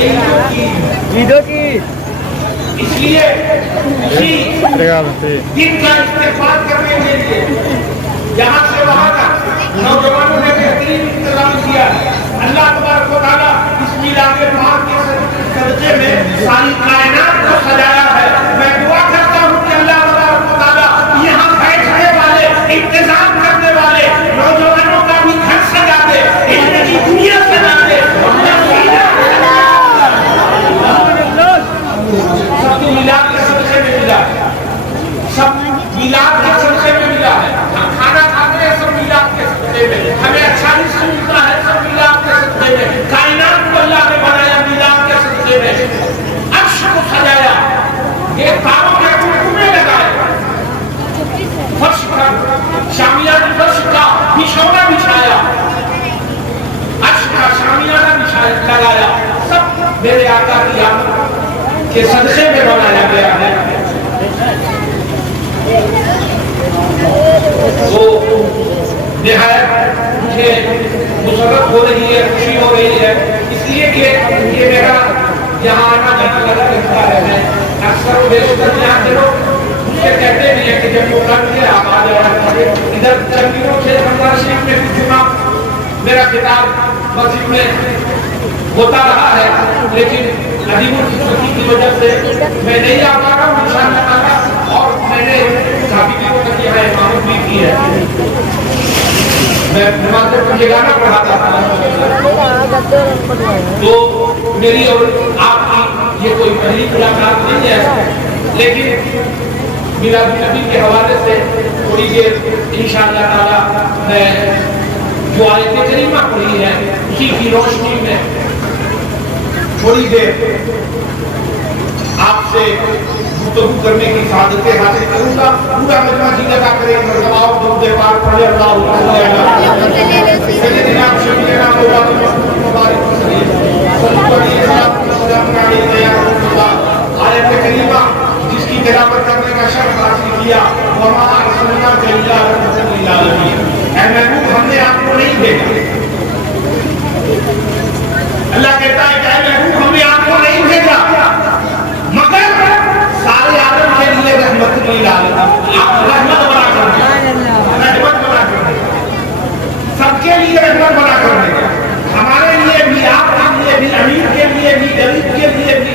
عیدوں کی اس لیے دن کا استقبال کرنے کے لیے یہاں سے وہاں تک نوجوانوں نے بہترین انتظام کیا. اللہ تبارک و تعالیٰ اس میلاد پاک کے صدقے میں ساری کائنات کو سجایا ہے. میں دعا کرتا ہوں کہ اللہ تبارک و تعالیٰ یہاں بیٹھنے والے انتظام کرنے والے نوجوانوں کا بھی گھر سجا دے, علم کی دنیا سجا دے. سب میلاد کے صدقے میں ملا ہے, سب میلاد کے صدقے میں ملا ہے. ہم کھانا کھاتے ہیں سب میلاد کے صدقے میں, ہمیں اچھا رزق ملتا ہے سب میلاد کے صدقے میں. کائنات کو اللہ نے بنایا میلاد کے صدقے میں, عرش کو سجایا, یہ تاروں کے ٹکڑے لگائے, فرش پر شامیانہ فرش کا بچھونا بچھایا, عرش کا شامیانہ لگایا, سب میرے آقا کی آمد کے صدقے میں بنایا گیا ہے. تو نہایت مجھے مسرت ہو رہی ہے, خوشی ہو رہی ہے, اس لیے کہ یہ میرا یہاں آنا جانا لگا رہتا ہے. میں اکثر و بیشتر یہاں کے لوگ مجھ سے کہتے بھی ہیں کہ جب وہ کر کے آپ آ جائے. ادھر چندوں سے رمضان شریف میں بھی جمعہ میرا کتاب مسجد میں ہوتا رہا ہے, لیکن عظیم الخصوصی کی وجہ سے میں نہیں آ پا رہا ہوں انشاءاللہ تعالیٰ. اور میں نے صحابی کو کیا ہے, امامت بھی کی ہے. میں نماز پر یہ گانا پڑھاتا تھا. تو میری اور آپ کی یہ کوئی پہلی ملاقات نہیں ہے, لیکن میلاد النبی کے حوالے سے تھوڑی دیر انشاءاللہ تعالیٰ میں جو آیت کریمہ پڑھی ہے اسی کی روشنی میں تھوڑی دیر آپ سے گفتگو کرنے کی سعادتیں حاصل کروں گا. پورا مجمع جی لگا کرے مرتبہ درود پاک پڑھے اللہ سیدنا شفیعنا مولانا مبارک وسلم صلی اللہ علیہ وسلم. آیت کریمہ جس کی تلاوت کرنے کا شرف حاصل کیا, وما ارسلناک الا رحمۃ للعالمین. اے محبوب ہم نے آپ کو نہیں بھیجا, اللہ کہتا ہے کہ اے محبوب ہم نے آپ کو نہیں بھیجا مگر سارے عالم کے لیے رحمت للعالمین. آپ رحمت بنا کر دیں, رحمت بنا کر دیں, سب کے لیے رحمت بنا کر دیں. ہمارے لیے بھی, آپ کے لیے بھی, امیر کے لیے بھی, غریب کے لیے بھی,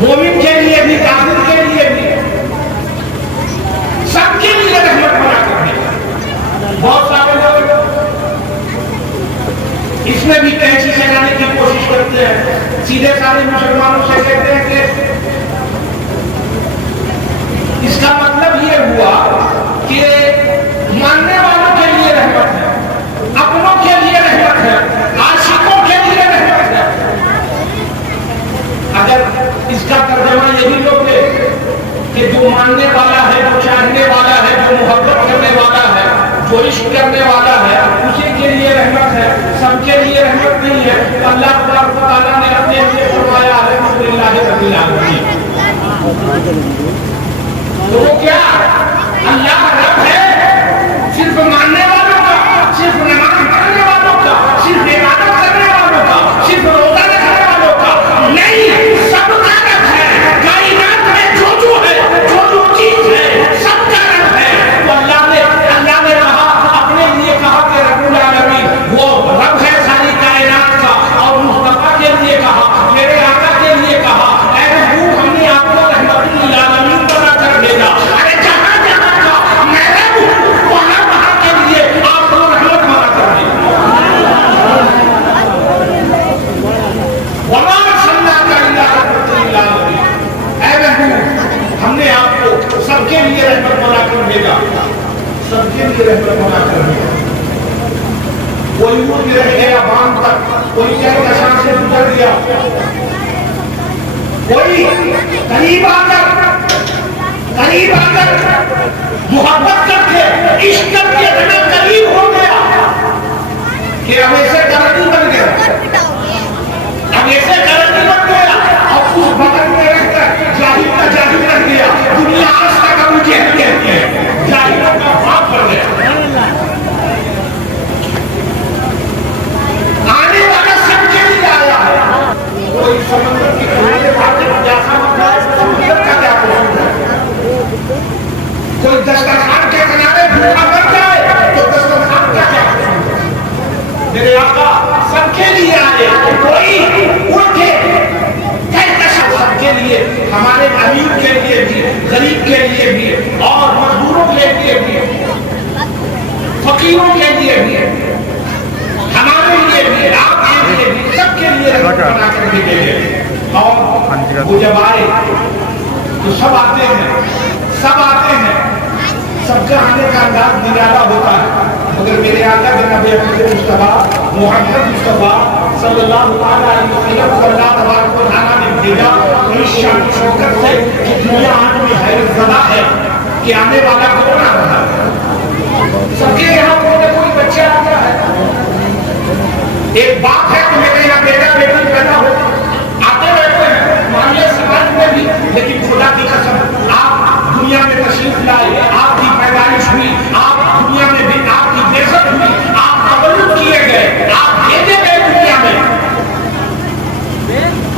مومن کے لیے بھی, کافر کے لیے بھی, سب کے لیے رحمت بنا کر دیں. بہت سارے لوگ اس میں بھی کینچی چلانے کی کوشش کرتے ہیں, سیدھے سارے مسلمانوں سے کہتے ہیں کہ اس کا مطلب یہ ہوا کہ ماننے والوں کے لیے رحمت ہے, اپنوں کے لیے رحمت ہے, عاشقوں کے لیے رحمت ہے. اگر اس کا ترجمہ یہی لوگ ہے کہ جو ماننے والا ہے, جو چاہنے والا ہے, جو محبت کرنے والا ہے, جو عشق کرنے والا ہے, اسی کے لیے رحمت ہے, سب کے لیے رحمت نہیں ہے. اللہ تبارک و تعالیٰ نے اپنے لیے فرمایا الحمدللہ رب العالمین. تو وہ کیا اللہ رب ہے صرف ماننے والوں کا, صرف نماز پڑھنے والوں کا, صرف عبادت کرنے والوں کا, صرف روزہ رکھنے والوں کا نہیں, سب کا رب ہے. کائنات میں جو ہے, جو چیز ہے, سب کا رب ہے. تو اللہ نے کہا, اپنے لیے کہا کہ رب العالمین وہ رب ہے ساری کائنات کا, اور مصطفیٰ کے لیے کہا, میرے آقا کے لیے کہا, اے محبوب ہم نے آپ کو رحمت للعالمین بنا کر بھیجا. ارے جہاں جہاں کا میں رب ہوں وہاں کے لیے آپ کو رحمت بنا کر بھیجا. وما ارسلناک الا رحمۃ للعالمین. اے محبوب ہم نے آپ کو سب کے لیے رحمت بنا کر بھیجا, سب کے لیے رحمت بنا کر بھیجا. کوئی اٹھ رہ گیا بام تک, کوئی کہکشاں سے گزر گیا, کوئی قریب آ کر محبت کر کے, عشق کر کے اتنا قریب ہو گیا کہ اب ایسے کرنی بن گیا, اب ایسے کرنی بن گیا, اب اس بغل میں رہ کر جاہل کا جاہل رہ گیا, دنیا آج تک اب مجھے کہتی ہے جاہلوں کا خواب بن گیا. آنے والا سب کے لیے آیا ہے, امیر کے لیے بھی، غریب کے لیے بھی، اور مزدوروں کے لیے بھی، فقیروں کے لیے بھی، ہمارے لیے بھی، آپ کے لیے بھی، سب کے لیے بنا کر کے دے دے۔ اور وہ جب آئے تو سب آتے ہیں، سب آتے ہیں، سب کا آنے کا انداز نرالا ہوتا ہے، مگر میرے آقا جناب مصطفیٰ محمد مصطفیٰ صلی اللہ علیہ وسلم کو اللہ تبارک و تعالیٰ نے بھیجا اس شان شوکت سے کہ دنیا آج بھی حیرت زدہ ہے کہ آنے والا کون آ رہا ہے۔ سب کے یہاں کوئی نہ کوئی بچہ آتا ہے، ایک بات ہے کہ میرے یہاں بیٹا بیٹی پیدا ہو آتے رہتے ہیں معاملے سماج میں بھی، لیکن خدا کی قسم آپ دنیا میں تشریف لائے، آپ کی پیدائش ہوئی، آپ دنیا میں بھی آپ کی بےزت ہوئی، آپ تولد کیے گئے، آپ بھیجے گئے دنیا میں،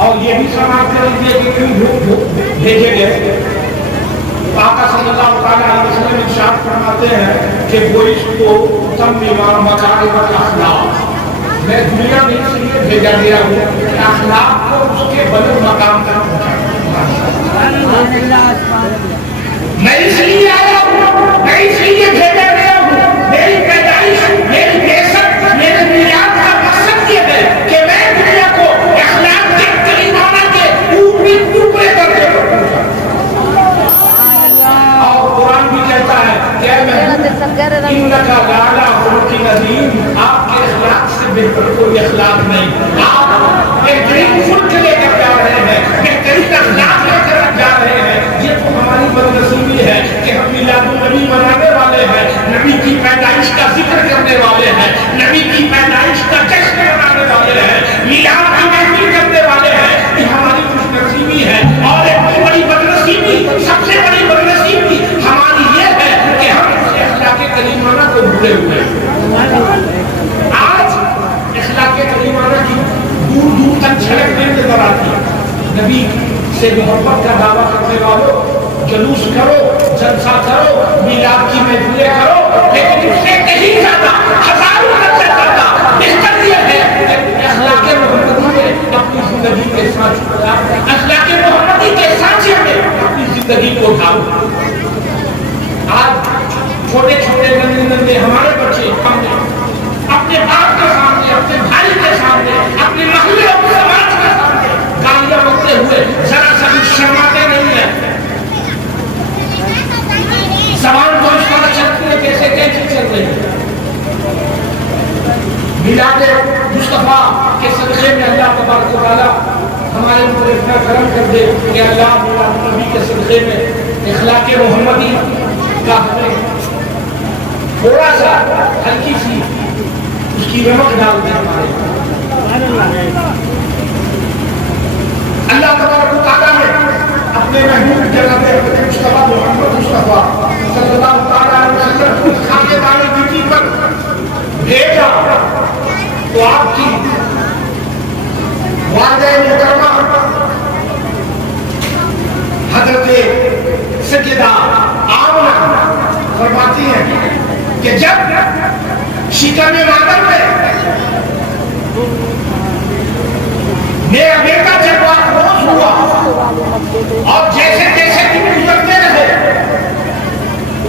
اور یہ بھی سماج کر لیجیے کہ کیوں بھیجے گئے۔ آقا صلی اللہ علیہ وسلم ارشاد فرماتے ہیں کہ کوئی اس کو تم ایمان مکارم الاخلاق، میں دنیا میں اس لیے بھیجا گیا ہوں کہ اخلاق کو اس کے بلند مقام تک پہنچاؤں۔ میں اس لیے آیا ہوں، میں اس لیے بھیجا گیا ہوں، میری پیدائش، میری بعثت، میرے میلاد کا مقصد یہ ہے کہ میں دنیا کو اخلاق کے کریمانہ کے اوپری ٹکڑے کر کے پہنچاؤں۔ اور قرآن بھی کہتا ہے کہ اے محبوب انکا لعلی خلق عظیم، آپ کے اخلاق سے بہتر کوئی اخلاق نہیں، آپ بہترین خلق لے کر جا رہے ہیں، بہترین اخلاق لے کر جا رہے ہیں۔ یہ تو ہماری بدنصیبی ہے کہ ہم میلاد النبی منانے والے ہیں، نبی کی پیدائش کا ذکر کرنے والے ہیں، نبی کی پیدائش کا جشن منانے والے ہیں، میلاد کی محفل کرنے والے ہیں۔ یہ ہماری خوش نصیبی ہے، اور ایک بڑی بدنصیبی، سب سے بڑی بدنصیبی ہماری یہ ہے کہ ہم اس اخلاق کریمانہ کو بھولے ہوئے ہیں۔ آج اخلاق کریمانہ کی دور دور تک جھلک نہیں نظر آتی۔ نبی سے محبت کا دعویٰ کرنے والوں جلوس کرو، جلسہ کرو، میلاد کی محفلیں کرو، لیکن اس سے کہیں زیادہ، ہزاروں سے زیادہ بہتر یہ ہے کہ اخلاق محمدی میں اپنی زندگی کے ساتھ، اخلاق محمدی کے سانچے میں اپنی زندگی کو ڈھالو۔ آج چھوٹے چھوٹے ننھے ننھے ہمارے بچے ہم نے اپنے باپ کے سامنے، اپنے بھائی کے سامنے، اپنے محلے اور سماج کے سامنے گالیاں بکتے ہوئے ذرا سا بھی شرماتے نہیں ہیں۔ زبان تو اس طرح چلتی ہے جیسے کینچی چل رہی ہے۔ میلاد مصطفیٰ کے صدقے میں اللہ تبارک و تعالیٰ ہمارے اوپر اتنا کرم کر دے کہ اللہ میلاد نبی کے صدقے میں اخلاق محمدی کا ہمیں تھوڑا سا ہلکی سی اس کی رمق ڈال دے ہمارے۔ اللہ تبارک و تعالیٰ نے اپنے محبوب جناب مصطفیٰ محمد مصطفیٰ صلی اللہ علیہ وسلم کو خاکے دانی مٹی پر بھیجا تو آپ کی والدہ محترمہ حضرت سیدہ آمنہ فرماتی ہیں کہ جب شکم مادر میں میرا بیٹا جب روز ہوا اور جیسے جیسے دن گزرتے رہے،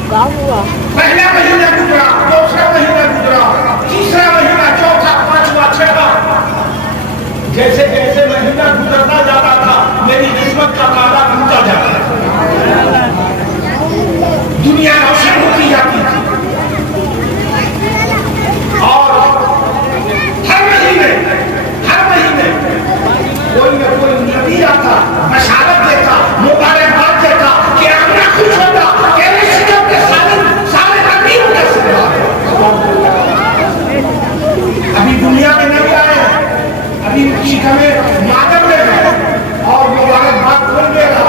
پہلا مہینہ گزرا، دوسرا مہینہ گزرا، تیسرا مہینہ، چوتھا، پانچواں، چھٹا، جیسے جیسے مہینہ گزرتا جاتا تھا میری قسمت کا تالا کھلتا جاتا تھا، دنیا روشن ہوتی جاتی تھی، اور ہر مہینے کوئی نہ کوئی نبی آتا، بشارت دیتا، مبارکباد دیتا کہ آمنہ خوش ہوتا کہ اس شکم کے سارے نبیوں کا سوا ابھی دنیا میں نہیں آئے، ابھی شکم مادر میں ہے اور مبارکباد بول دے رہا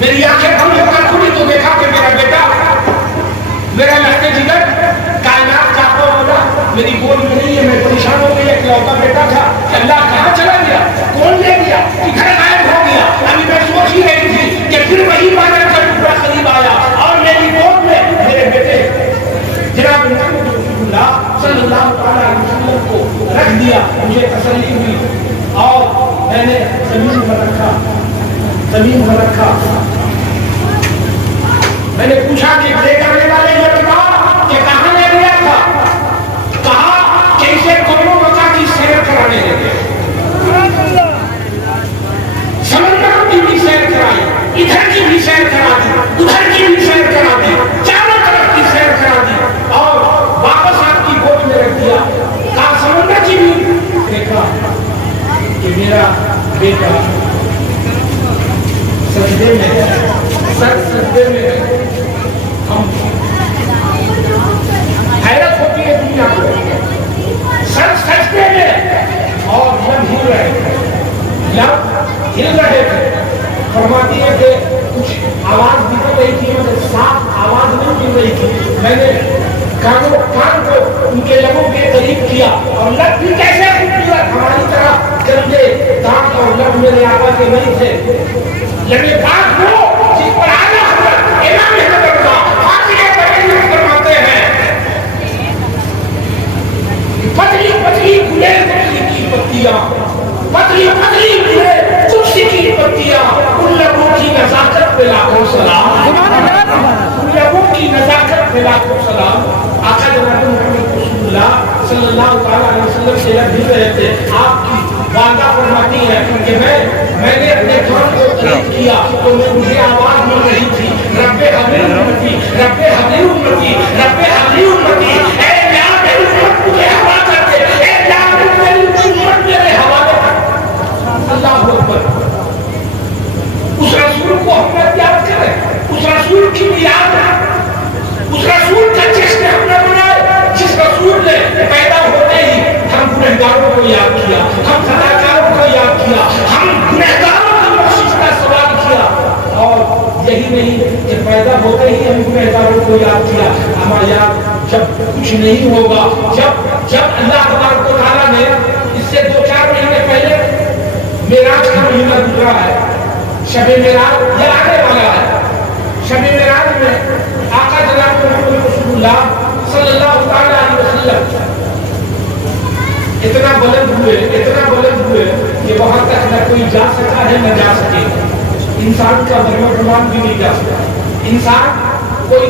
میری آنکھیں بند ہو کر کھلی تو دیکھا کہ میرا بیٹا میرا لڑکے جگر کائنات کا بولا میری گود میں نہیں ہے. میں پریشان ہو گئی. اکلوتا بیٹا تھا کہ اللہ کہاں چلا گیا, کون لے گیا, کدھر غائب ہو گیا. ابھی میں سوچ ہی رہی تھی کہ پھر وہی بادل کا ٹکڑا قریب آیا اور میری گود میں میرے بیٹے جناب اللہ صلی اللہ علیہ وسلم کو رکھ دیا. مجھے تسلی ہوئی اور میں نے زمین پر رکھا. میں نے پوچھا کہ لے جانے والے یہ بتا کہ کہاں لے گیا تھا. کہا کہ اسے قبر مکہ کی سیر کرانے لے گئے. سمندر کی بھی سیر کرائی, ادھر کی بھی سیر کرا دی, ادھر کی بھی سیر کرا دی, چاروں طرف کی سیر کرا دی اور واپس آپ کی گود میں رکھ دیا. کہا سمندر کی بھی دیکھا کہ میرا بیٹا سجدے میں ہے, سر سجدے میں ہے. ہم حیرت ہوتی ہے دنیا کو, سر سجدے میں اور لب ہل رہے تھے, لب ہل رہے تھے. فرماتی ہے کہ کچھ آواز نکل رہی تھی, مگر صاف آواز نہیں مل رہی تھی. میں نے کان کو ان کے لبوں کے قریب کیا اور لب بھی کیسے خوبصورت ہماری طرح گندے دانت اور لب میرے آقا کے نہیں تھے. لبے پاک وہ جس پر آنا حضرت امام حضرت فاطمہ بریلوی فرماتے ہیں پتلی پتلی گلے تلسی کی پتیاں, پتلی پتلی گلے تلسی کی پتیاں, ان لبوں کی نزاکت پہ لاکھوں سلام, ان لبوں کی نزاکت پہ لاکھوں سلام. آقا جناب محمد رسول اللہ صلی اللہ علیہ وسلم سے لب ہل رہے تھے. آپ کی والدہ فرماتی ہے کہ میں نے اپنے کان کو قریب کیا تو مجھے آواز مل رہی تھی, رب حبیب امتی, رب حبیب امتی, رب حبیب امتی, اے اللہ میری امت مجھے ہوا کر دے, اے اللہ میری امت میرے حوالے کر. اللہ اکبر. اس رسول کو ہم نے یاد کریں, اس رسول کی یاد ہے, اس رسول کا جشن ہم نے منائے, جس رسول نے پیدا ہوتے ہی ہم گنہگاروں کو یاد کیا, ہم خطاکاروں کو یاد کیا, ہم گنہگاروں کی بخشش کا سوال کیا. اور یہی نہیں کہ پیدا ہوتے ہی ہم گنہگاروں کو یاد کیا, ہمارا یاد جب کچھ نہیں ہوگا, جب اللہ تبارک و تعالیٰ نے اس سے 2-4 مہینے پہلے معراج کا مہینہ گزرا ہے, شب معراج یہ آنے والا ہے. شب معراج میں آقا جناب محمد رسول اللہ صلی اللہ علیہ وسلم اتنا بلند ہوئے کہ وہاں تک نہ کوئی جا سکا ہے نہ جا سکے. انسان کا برمان بھی نہیں جا سکتا. انسان کوئی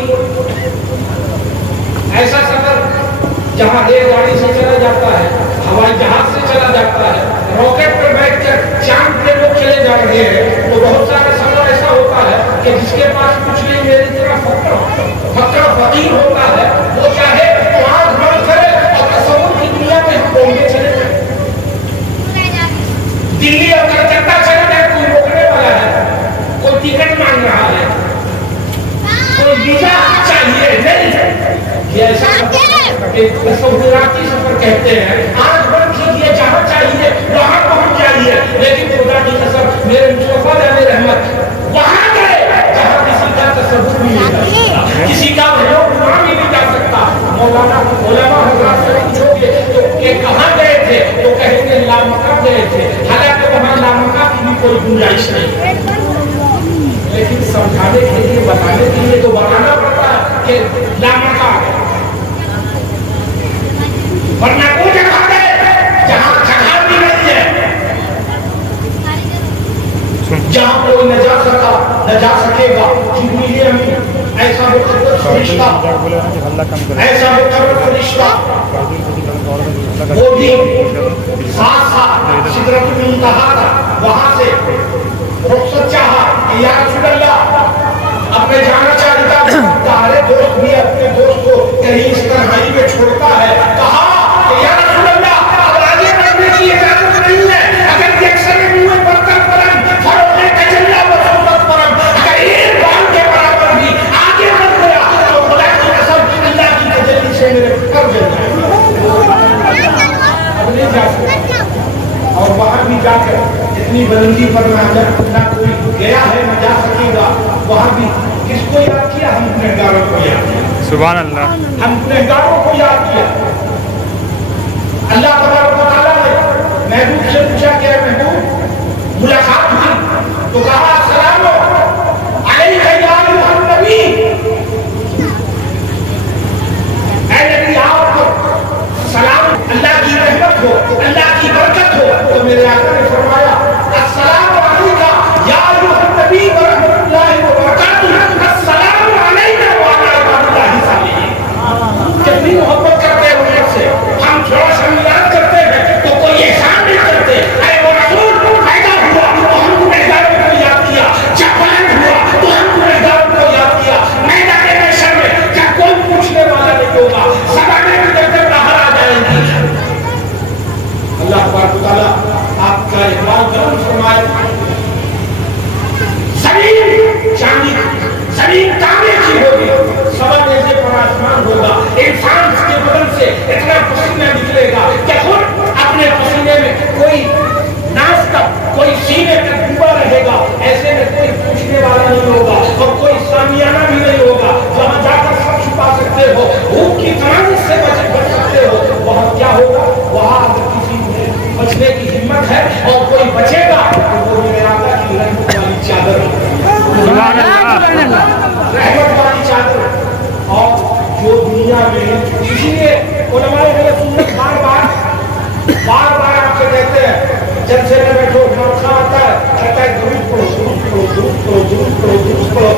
ایسا سفر جہاں ریل گاڑی سے چلا جاتا ہے, ہوائی جہاز سے چلا جاتا ہے, راکٹ پر بیٹھ کر چاند پہ لوگ چلے جا رہے ہیں, تو بہت سارے سفر ایسا ہوتا ہے کہ جس کے پاس کچھ نہیں میری طرح فقر فقیر ہوتا ہے, وہ چاہے تو آنکھ بند کرے اور تصور کی دنیا میں ہم بومبے چلے جائیں, دلی اور کلکتہ چلے جائیں, کوئی روکنے والا ہے, کوئی ٹکٹ مانگ رہا ہے, کوئی ویزا چاہیے نہیں. یہ ایسا تصوراتی سفر کہتے ہیں. آنکھ بند کیجیے, جہاں چاہیے وہاں پہنچ جائیے, لیکن خدا کی قسم میرے مصطفیٰ علیہ رحمت وہاں گئے جہاں کسی کا تصور بھی نہیں جا سکتا, کسی کا وہاں بھی نہیں جا سکتا. مولانا علماء حضرات سے پوچھو گے تو کہ کہاں گئے تھے تو کہیں گے لامکہ گئے تھے, حالانکہ وہاں لامکہ کی بھی کوئی گنجائش نہیں. لیکن سمجھانے کے لیے بتانے کے لیے تو بتانا پڑتا ہے کہ لامکہ ورنہ کوئی جگہ ہے جہاں جگہ بھی نہیں ہے, جہاں کوئی نہ جا سکا نہ جا سکے گا. جبریل امین ایسا مقدس فرشتہ, ایسا مقدس فرشتہ, وہ بھی ساتھ سدرۃ المنتہا تھا, وہاں سے رخصت چاہا کہ یا رسول اللہ اب میں جانا چاہتا ہوں. تمہارے دوست بھی اپنے دوست کو کہیں اس تنہائی میں چھوڑتا ہے. کہا کہ یا رسول اللہ اب آگے بڑھنے کی اجازت نہیں ہے, اگر یکسر منہ برتن پرم فروغ تجلی و صحبت پرم, اگر ایک بال کے برابر بھی آگے بڑھ گیا تو خدا کی قسم اللہ کی تجلی سے میرے کر جائے اب نہیں جا سکتا. اور وہاں بھی جا کر اتنی بلندی پر نہ کوئی گیا ہے نہ جا سکے گا. سبحان اللہ. ہم گنہگاروں کو یاد کیا. اللہ تبارک و تعالیٰ نے محبوب سے پوچھا کہ محبوب ملاقات ہوئی تو کہا السلام علیک یا ایھا النبی. اے نبی آپ کو سلام، اللہ کی رحمت ہو، اللہ کی برکت ہو. تو میرے آقا نے فرمایا السلام علیک یا ایھا النبی ورحمۃ اللہ وبرکاتہ، السلام علینا وعلی عباد اللہ الصالحین. کتنی محبت کرتے ہیں ان سے. ہم تھوڑا سا یاد کرتے ہیں تو کوئی احسان نہیں کرتے. اے وہ رسول پیدا ہوا تو ہم گنہگاروں کو یاد کیا، جوان ہوا تو ہم گنہگاروں کو یاد کیا. میدان محشر میں کیا کوئی پوچھنے والا نہیں ہوگا، زبانیں بھی جب جب باہر آ جائیں گی. اللہ تبارک و تعالیٰ آپ کا اقبال کرم فرمائے. زمین چاندی، زمین تانبے کی ہوگی، سوا نیزے پر آسمان ہوگا. انسان کے بدن سے اتنا پسینہ نکلے گا کہ خود اپنے پسینے میں کوئی ناس تک، کوئی سینے تک ڈوبا رہے گا. ایسے میں کوئی پوچھنے والا نہیں ہوگا اور کوئی سامیانہ بھی نہیں ہوگا. جہاں جا کر سب چھپا سکتے ہو، بھوک کی ترانت سے بچ سکتے ہو، وہاں کیا ہوگا؟ وہاں اگر کسی میں بچنے کی ہمت ہے اور کوئی بچے گا تو وہ میرے آقا کی رحمت والی چادر، رحمت والی چادر. اور جو دنیا میں اسی لیے علماء سنت بار بار آپ سے کہتے ہیں جلسے میں بیٹھو، موقع آتا ہے کہتا ہے درود پڑھو، درود پڑھو، درود پڑھو، درود پڑھو، درود پڑھو.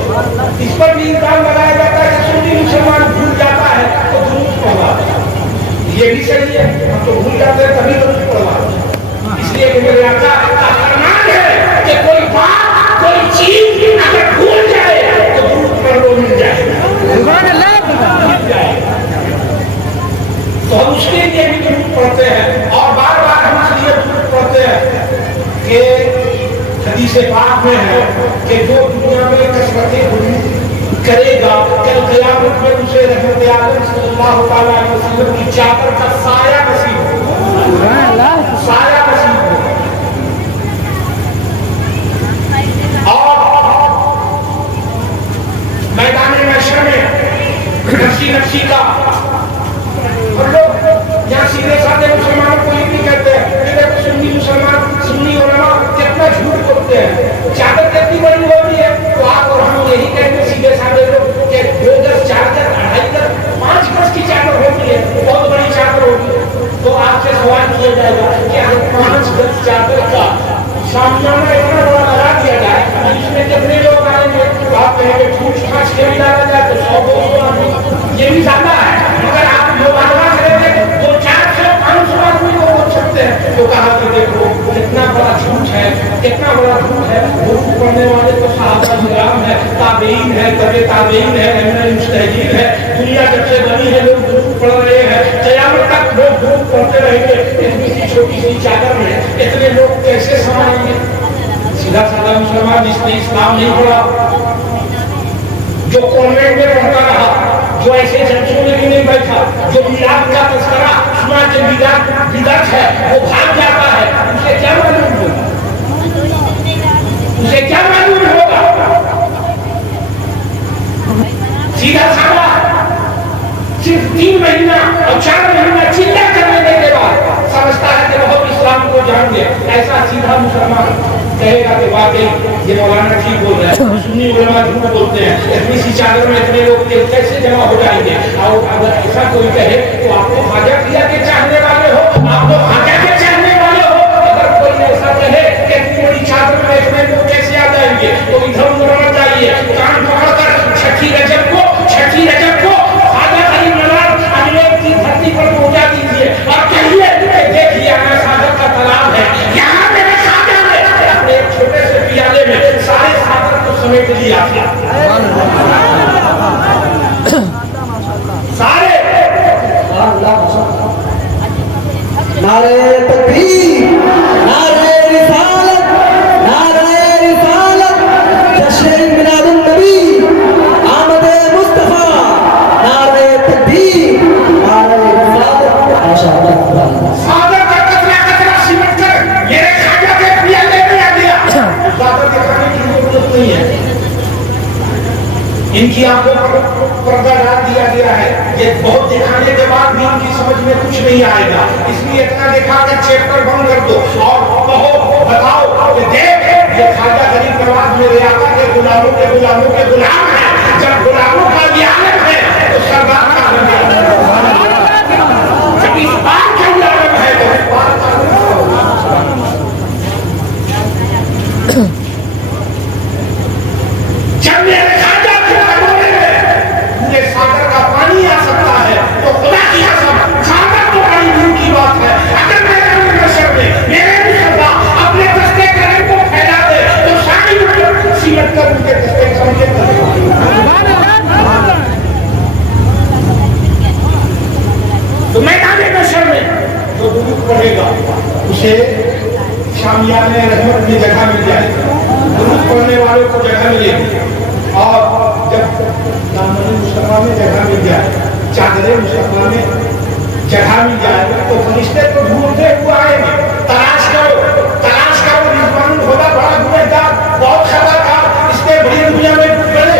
اس پر بھی الزام لگایا جاتا ہے کہ سنی مسلمان بھول جاتا ہے تو درود پڑھوا. یہ بھی صحیح ہے، ہم تو بھول جاتے ہیں تبھی درود پڑھوا. اس لیے کہ میرے آقا کا فرمان ہے کہ کوئی بات، کوئی چیز اگر بھول جائے تو درود پڑھ لو، مل جائے گا. تو ہم اس کے لیے بھی درود پڑھتے ہیں اور بار بار ہم اس لیے درود پڑھتے ہیں کہ حدیث پاک میں ہے کہ جو دنیا میں کثرت درود کرے گا کل قیامت میں اسے رحمت عالم صلی اللہ تعالیٰ علیہ وسلم کی چادر کا سایہ نصیب ہوگا، سایہ نصیب ہوگا. اور میدان محشر میں نفسی نفسی کا ہم لوگ یہاں سیدھے سادے مسلمانوں کو یہ نہیں کہتے کہ دیکھو سنی مسلمان، سنی علماء کتنا جھوٹ بولتے ہیں. چادر کتنی بڑی ہوتی ہے تو آپ اور ہم یہی کہتے ہیں سیدھے سادے لوگ کہ 2 گز 4 گز 2.5 گز 5 گز کی چادر ہوتی ہے، بہت بڑی چادر ہوتی ہے. تو آپ سے سوال کیا جائے گا کہ اگر 5 گز چادر کا سامیانہ اتنا بڑا لگا دیا جائے اس میں کتنے لوگ آئیں گے؟ تو آپ کہیں گے پھوٹ کھانچ کے بھی ڈالا جائے تو 100-200 آدمی، یہ بھی زیادہ ہے. مگر آپ جو آواز رہتے ہیں وہ 400-500 آدمی کو پہنچ سکتے ہیں. تو کہا کہ دیکھو کتنا بڑا جھوٹ ہے، کتنا بڑا جھوٹ ہے. درود پڑھنے والے تو صحابہ کرام ہے، تابعین ہے، تبع تابعین ہے، مجتہدین ہے. دنیا جب سے بنی ہے لوگ درود پڑھ رہے ہیں، قیامت تک لوگ درود پڑھتے رہیں گے. اتنی سی چھوٹی سی چادر میں اتنے لوگ کیسے سمائیں گے؟ سیدھا سادہ مسلمان جس نے اسلام نہیں پڑھا، جو کانوینٹ میں پڑھتا رہا، جو ایسے جلسوں میں بھی نہیں بیٹھا، جو میلاد کا تذکرہ سنا کہ بدعت ہے وہ بھاگ جاتا ہے، اسے کیا معلوم ہوگا؟ اسے کیا معلوم ہوگا؟ سیدھا سادہ صرف 3 مہینہ اور 4 مہینہ چنتا کرنے کے بعد سمجھتا ہے کہ بہت اسلام کو جان گیا. ایسا سیدھا مسلمان کہے گا کہ واقعی یہ مولانا ٹھیک بول رہے ہیں، سنی علماء جھوٹ بولتے ہیں، اتنی سی چادر میں اتنے لوگ کیسے جمع ہو جائیں گے؟ اور اگر ایسا کوئی کہے تو آپ کو خواجہ کیا کے چاہنے والے ہو، آپ کو خواجہ کے چاہنے والے ہو. اگر کوئی ایسا کہے کہ اتنی بڑی چادر میں اتنے لوگ کیسے آ جائیں گے تو ادھر ادھر ہونا چاہیے. کان پکڑ کر چھٹی رجب کو خواجہ غریب نواز اجمیر کی دھرتی پر پہنچا دیجیے اور کہیے کہ دیکھیے ہمیں سادر کا تالاب ہے، یہاں میرے خواجہ نے اپنے ایک چھوٹے سے پیالے میں سارے سادر کو سمیٹ لیا تھا. سارے نعرہ تکبیر، نعرہ رسالت، نعرہ رسالت، جشن میلاد النبی، آمد مصطفیٰ، نعرہ تکبیر، نعرہ رسالت. ماشاءاللہ سادر کا کترا سمٹ کر میرے خواجہ کے پیالے میں آ گیا. زیادہ دکھانے کی ضرورت نہیں ہے. ان کی آنکھوں پر پردہ ڈال دیا گیا ہے. یہ بہت دکھانے کے بعد بھی ان کی سمجھ میں کچھ نہیں آئے گا. اس لیے اتنا دکھا کر چیپٹر بند کر دو اور کہو بتاؤ کہ دیکھ یہ خواجہ غریب نواز میرے آقا کے غلاموں کے غلاموں کے غلام ہیں. جب غلاموں کا یہ عالم ہے تو سردار کا عالم ہے. جب اس بات کا یہ عالم ہے تو اس بات کا جب میرے خواجہ کے بارے میں پورے ساگر کا پانی آ سکتا ہے تو خدا کی قسم ساگر تو بڑی دور کی بات ہے. اگر میرے مشر میں میرے مصطفیٰ اپنے دستے کرم کو پھیلا دے تو ساری مطلب سیرت کر ان کے دستے کرم کے تو میدان مشر میں جو درود پڑھے گا اسے شامیان رحمت میں جگہ مل جائے گی. درود پڑھنے والوں کو جگہ ملے گی. اور جب دامن مصطفیٰ میں جگہ مل جائے, چادر مصطفیٰ میں جگہ مل جائے گا تو فرشتے کو ڈھونڈتے ہوئے آئیں گے. تلاش کرو رضوان الہدیٰ بڑا گنہگار بہت خطاکار, اس نے بڑی دنیا میں بڑے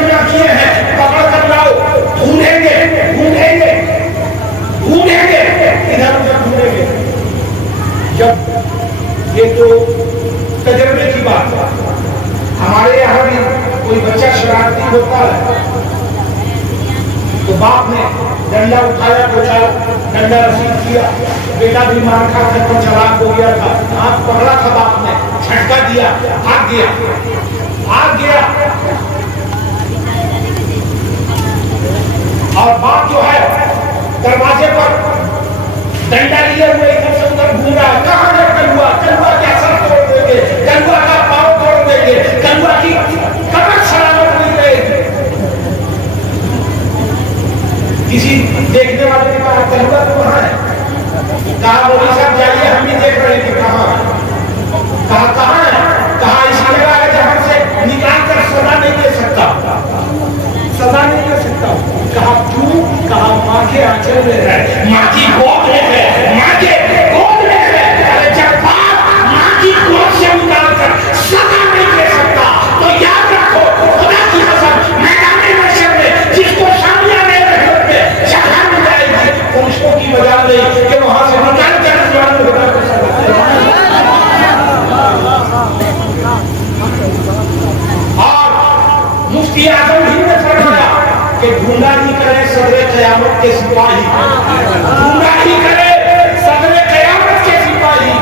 گناہ کیے ہیں, پکڑ کر لاؤ. ڈھونڈیں گے ادھر ادھر ڈھونڈیں گے. جب یہ تو تجربے کی بات ہے. ہمارے یہاں بھی کوئی بچہ شرارتی ہوتا ہے تو باپ نے ڈنڈا اٹھایا, پوچھا, ڈنڈا رسید کیا. بیٹا بھی مار کھا کر تو چلاک ہو گیا تھا, ہاتھ پکڑا تھا باپ نے, جھٹکا دیا, بھاگ گیا. اور باپ جو ہے دروازے پر ڈنڈا لیے ہوئے ادھر سے ادھر گھوم رہا ہے. کہاں ہے کلوا کا سر توڑ دیں گے, کلوا کا پاؤں توڑ دیں گے, کلوا کی کمر سلامت نہیں رہے گی. کسی دیکھنے والے نے کہا کلوا تو وہاں ہے. کہا مولوی صاحب جائیے, ہم بھی دیکھ رہے ہیں کہاں ہے. کہاں ہے. کہا ایسی جگہ ہے جہاں سے نکال کر سزا نہیں دے سکتا. کہا کیوں. کہا ماں کے آنچل میں ہے, ماں کی گود میں ہے, ماں کے گود میں ہے. ارے جب باپ ماں کی گود سے نکال کر سزا نہیں دے سکتا تو یاد رکھو خدا کی قسم میدان محشر میں جس کو شامیان رحمت میں جگہ مل جائے گی فرشتوں کی وجہ نہیں کہ وہاں سے نکال کر رضوان الہدیٰ کو سزا دے. اور مفتی اعظم ہی نے فرمایا کہ ڈھونڈا ہی کرے صدر قیامت کے سپاہی, ڈھونڈا ہی کرے صدر قیامت کے سپاہی.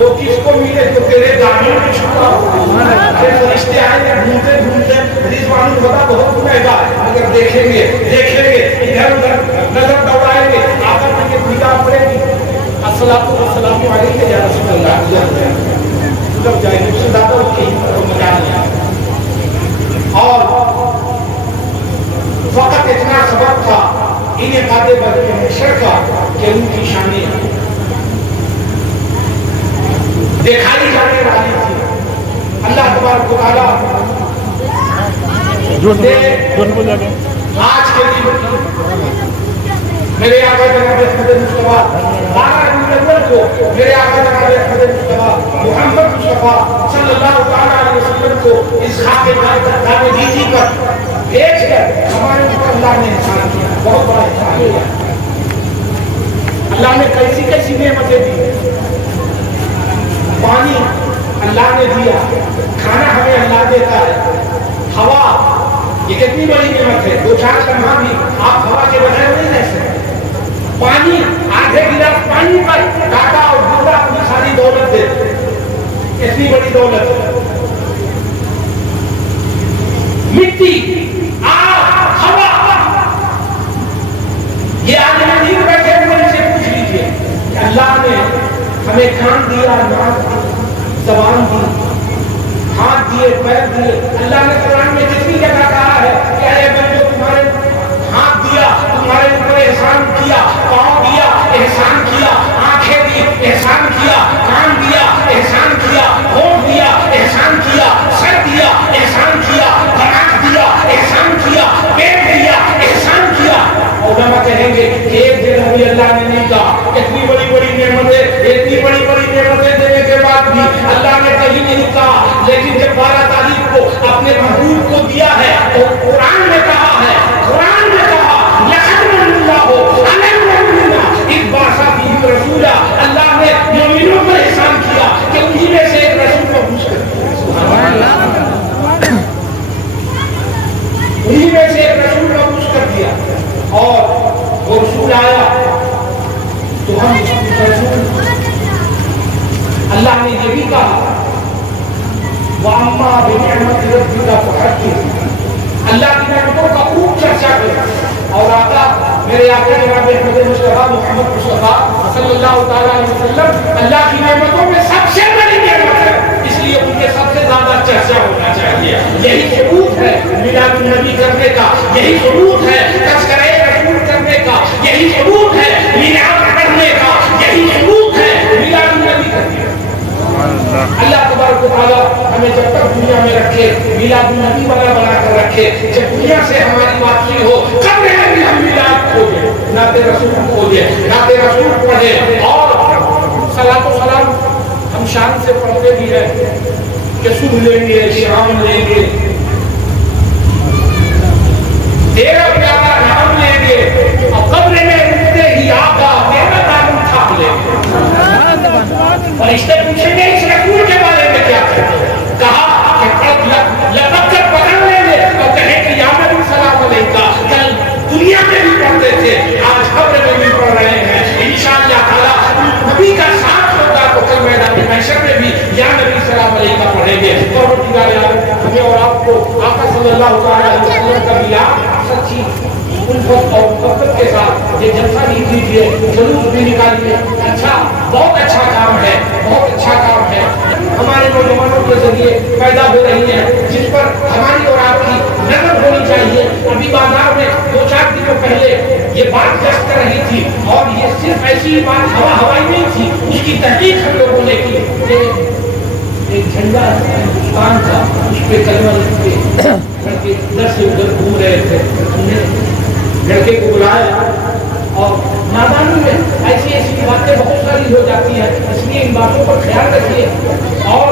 وہ کس کو ملے تو تیرے دامن میں چھپا ہو. فرشتے آئیں گے ڈھونڈتے رضوان الہدیٰ بہت گنہگار مگر دیکھیں گے ادھر ادھر نظر دوڑائیں گے. آ کر ان کے نگاہ پڑے گی, الصلاۃ والسلام علیک یا رسول اللہ. جب جائے گی اس سے زیادہ اس کی مجال نہیں. اور وقت اتنا سبب تھا انعقاد بدر محشر کا کہ ان کی شانیں دکھائی جانے والی تھی. اللہ تبارک و تعالیٰ آج کے دن میرے آقا جناب احمد مصطفیٰ 12 ربیع الاول کو میرے آقا جناب احمد مصطفیٰ محمد مصطفیٰ صلی اللہ تعالیٰ علیہ وسلم کو اس خاک دامدیجی پر بھیج کر ہمارے اوپر اللہ نے احسان کیا, بہت بڑا احسان کیا. اللہ نے کیسی نعمتیں دی. پانی اللہ نے دیا, کھانا ہمیں اللہ دیتا ہے, ہوا یہ کتنی بڑی نعمت ہے. 2-4 لمحہ بھی آپ ہوا کے بغیر نہیں رہ سکتے. پانی آدھے گلاس پانی پر ڈاٹا اور ڈوبا اپنی ساری دولت دیتے, اتنی بڑی دولت ہے. مٹی, آگ, ہوا, یہ عالم دین بیٹھے ہوئے سے پوچھ لیجیے کہ اللہ نے ہمیں کان دیا, ناک دی, زبان دی, ہاتھ دیے, پیر دیے. اللہ نے قرآن میں جتنی جگہ کہا ہے کہ اے بندو تمہارے ہاتھ دیا, تمہارے اوپر احسان کیا, پاؤں دیا, احسان کیا, آنکھیں دی, احسان کیا, کان دیا, احسان کیا, ہونٹ دیا, احسان کیا, سر دیا, احسان کیا, دماغ دیا, احسان کیا, پیٹ دیا, احسان کیا. علماء کہیں گے کہ ایک دن بھی اللہ نے نہیں کہا. اتنی بڑی بڑی نعمتیں دینے کے بعد بھی اللہ نے کہیں نہیں کہا. لیکن جب 12 تاریخ کو اپنے محبوب کو انہی میں سے ایک رسول مبعوث کر دیا اور وہ رسول آیا تو ہم رسول اللہ نے یہ بھی کہا وَأَمَّا بِنِعْمَةِ رَبِّكَ فَحَدِّثْ، اللہ کی نعمتوں کا خوب چرچا کریں۔ اور آقا میرے آقا جناب احمد مصطفیٰ محمد مصطفیٰ صلی اللہ تعالیٰ علیہ وسلم اللہ کی نعمتوں میں سب سے بڑی نعمت ہے، اس لیے ان کے سب سے زیادہ چرچا ہونا چاہیے۔ یہی ثبوت ہے میلاد النبی کرنے کا، یہی ثبوت ہے تذکرہ رسول کرنے کا، یہی ثبوت ہے میلاد کرنے کا، یہی ثبوت ہے میلاد النبی کرنے کا۔ اللہ تبارک و تعالیٰ ہمیں جب تک دنیا میں رکھے میلاد النبی والا بنا کر رکھے، جب دنیا سے ہماری واپسی ہو قبر میں بھی ہم میلاد کھوجے، نعت رسول کھوجے، نعت رسول پڑھے، اور صلاۃ و سلام ہم شان سے پڑھتے بھی ہیں کہ صبح لیں گے، شام لیں گے، تیرا پیارا نام لیں گے، اور قبر میں اٹھتے ہی آقا تیرا نام اٹھا لیں گے۔ اور اس نے پوچھیں گے اس رسول کے بارے میں کیا کہتے ہیں؟ کہا کہ لپک کر پکڑ لیں گے اور کہیں کہ یا نبی سلام علیکہ، کل دنیا میں بھی پڑھتے تھے آج قبر میں بھی پڑھ رہے ہیں، انشاءاللہ تعالیٰ نبی کا ساتھ ہوگا تو کل میدان محشر میں بھی یا نبی سلام علیکہ پڑھیں گے۔ پروردگار عالم ہمیں اور آپ کو آقا صلی اللہ علیہ وسلم کا میلاد سچی الفت اور محبت کے ساتھ یہ جلسہ بھی کیجیے، جلوس بھی نکالیے۔ اچھا، بہت اچھا کام ہے، بہت اچھا کام ہے، ہمارے نوجوانوں کے ذریعے پیدا ہو رہی ہے، جس پر ہماری اور آپ کی نظر ہونی چاہیے۔ ابھی بازار میں 2-4 دنوں پہلے یہ بات گشت کر رہی تھی، اور یہ صرف ایسی بات ہوائی نہیں تھی، اس کی تحقیق ہم لوگوں نے کی۔ ایک جھنڈا ہندوستان کا، اس پہ کلمہ لکھ کے لڑکے ادھر سے ادھر گھوم رہے تھے، ہم نے لڑکے کو بلایا، اور نادانی میں ایسی ایسی باتیں بہت ساری ہو جاتی ہیں، اس لیے ان باتوں پر خیال رکھیے اور